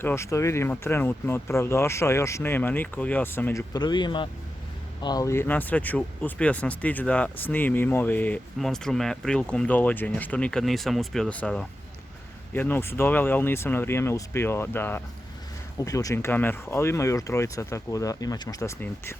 Kao što vidimo, trenutno od pravdaša još nema nikog, ja sam među prvima, ali na sreću uspio sam stići da snimim ove monstrume prilikom dovođenja, što nikad nisam uspio do sada. Jednog su doveli, ali nisam na vrijeme uspio da uključim kameru, ali ima još trojica, tako da imat ćemo šta snimiti.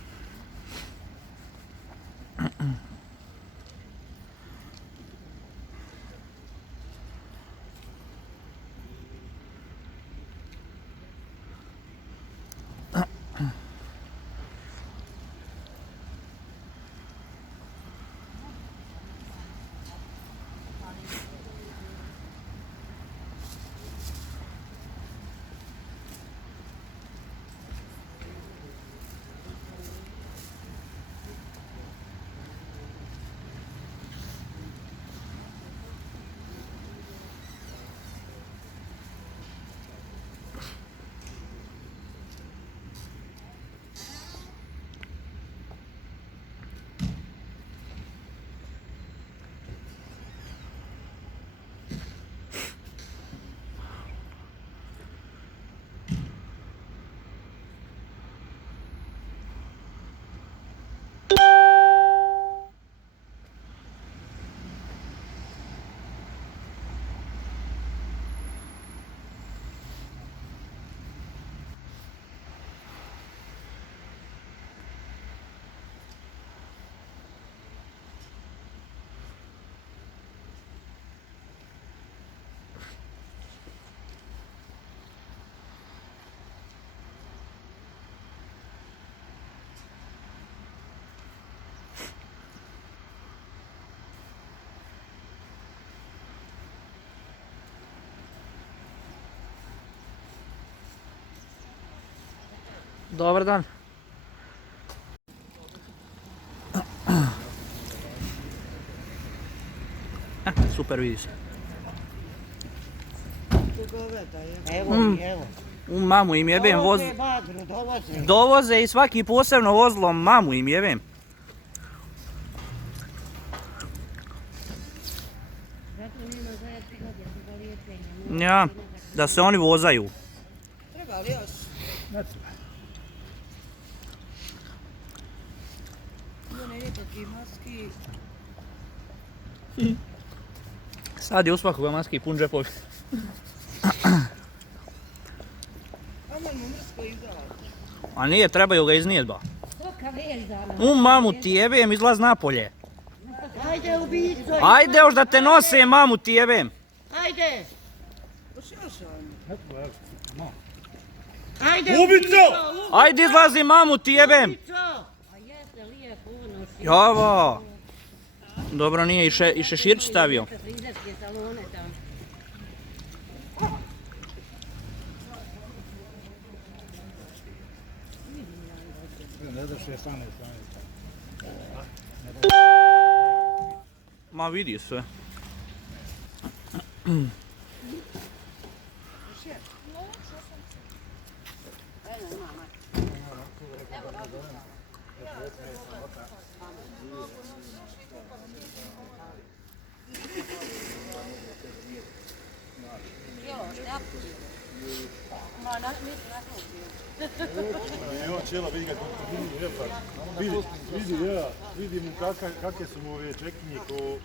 Dobar dan. Super, vidi se. Evo. Mamu im jebem, dovoze i svaki posebno vozilo, mamu im jebem. Ja, da se oni vozaju. Treba li još? Ne treba. Ima nekakvi maski. Sad je u svakoga maski pun džepovi. Aman mu mrsko izgleda. A nije, trebaju ga iznijet ba. Mamu ti jebem, izlaz napolje. Ajde ubico. Ajde još da te nose, mamu ti jebem. Ajde. Ne treba, evo. No. Ajde Ubico! Ajde izlazi, mamu ti jebem. Java. Dobro, nije i šeširć stavio. Ne daš je stane. Ma vidi sve. I on cijela vidi ga vidi mu kakve su mu ove čekinje ko...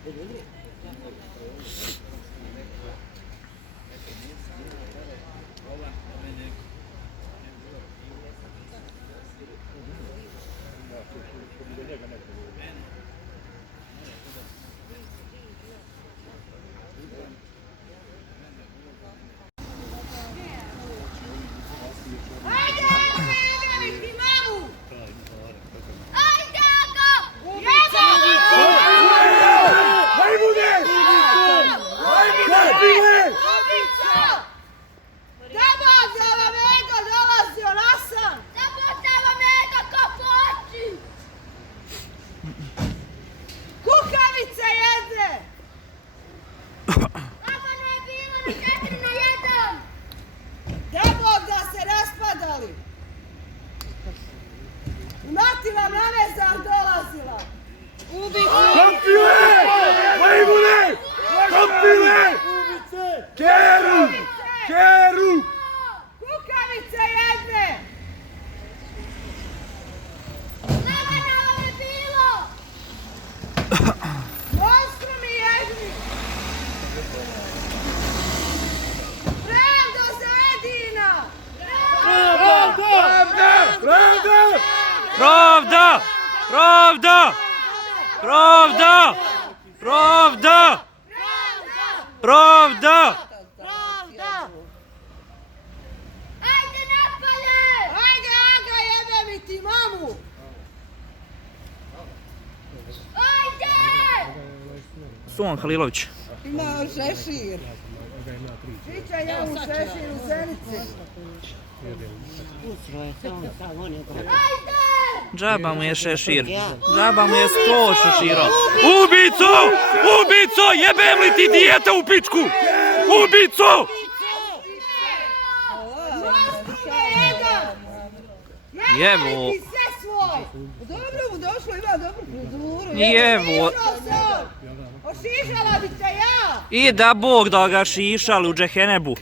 Ajde, jebe ti mamu! Ajde, Aga! Majmune! Majmune! Ubica! Deba da vam ego dolazio nasan! Zabotava me da kapoči! Kukavice jedne! Tamo ne je bilo ni 4 na 1! Debo da se raspadali! Mati vam na vezar dolazila! Ubica! Kopile! Majmune! Kopile! Keru! Keru! Kukavice jedne! Laganalo je bilo! Monstrumi jedni! Pravdo za Edina! Pravda! Pravda! Pravda! Pravda! Pravda! Pravda! Pravda! Pravda! Ajde napalje! Ajde, Aga, jebe mi ti mamu! Ajde! Suvan Halilović. Imao šešir. Čiča je u šešir u Zenici. Ajde! Džaba mu je šešir. Džaba mu je 100 šešira. Ubico! Ubico! Jebem li ti dijete u pičku? Ubico! Monstrume jedan! Jevo. Jebe ti sve svoj! Dobro mu došlo, ima dobru frizuru. Jevo. Ošišala bi te ja! I da Bog da ga šišali u džehenebu.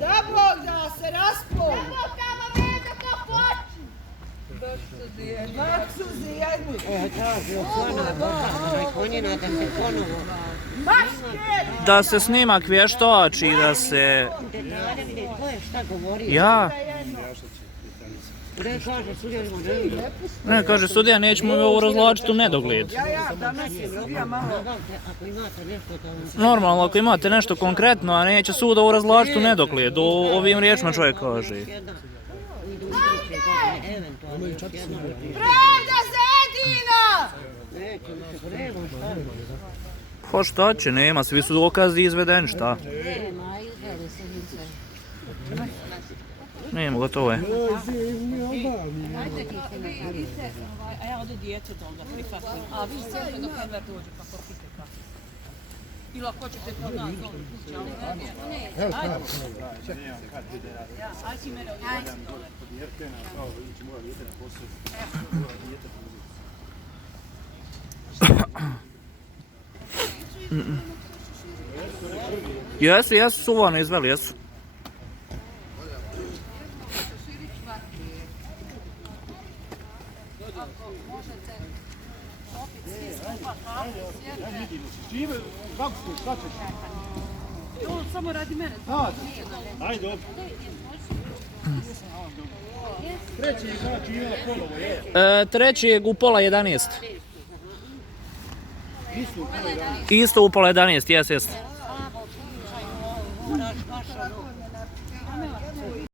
Da Bog da se raspo! Zabotava me da kapoči! Maksuzi jedni! Da se snimak vještači, da se... Ja? Ne, kaže sudija, nećemo mi ovo razlačiti u nedogled. Normalno, ako imate nešto konkretno, a neće sud ovo razlačiti u nedogled, ovim riječima čovjek kaže. Pravda za Edina! Pa šta će, nema, svi su dokazi izvedeni, šta? Nema, gotovo je. A ja odu djecu dol da prihvatim. A vi sjedite dok Enver dođe pa popite kafe. Ili ako hoćete kod nas dol u kući, ali ne. Ajde. Ajde si mene odjeti dole. Jesu, suvano izveli, jesu. To samo radi mene. Ajde, dobro. Treći, znači, ima ponovo, je. Trećeg u pola 11. Isto u pola 11, jes.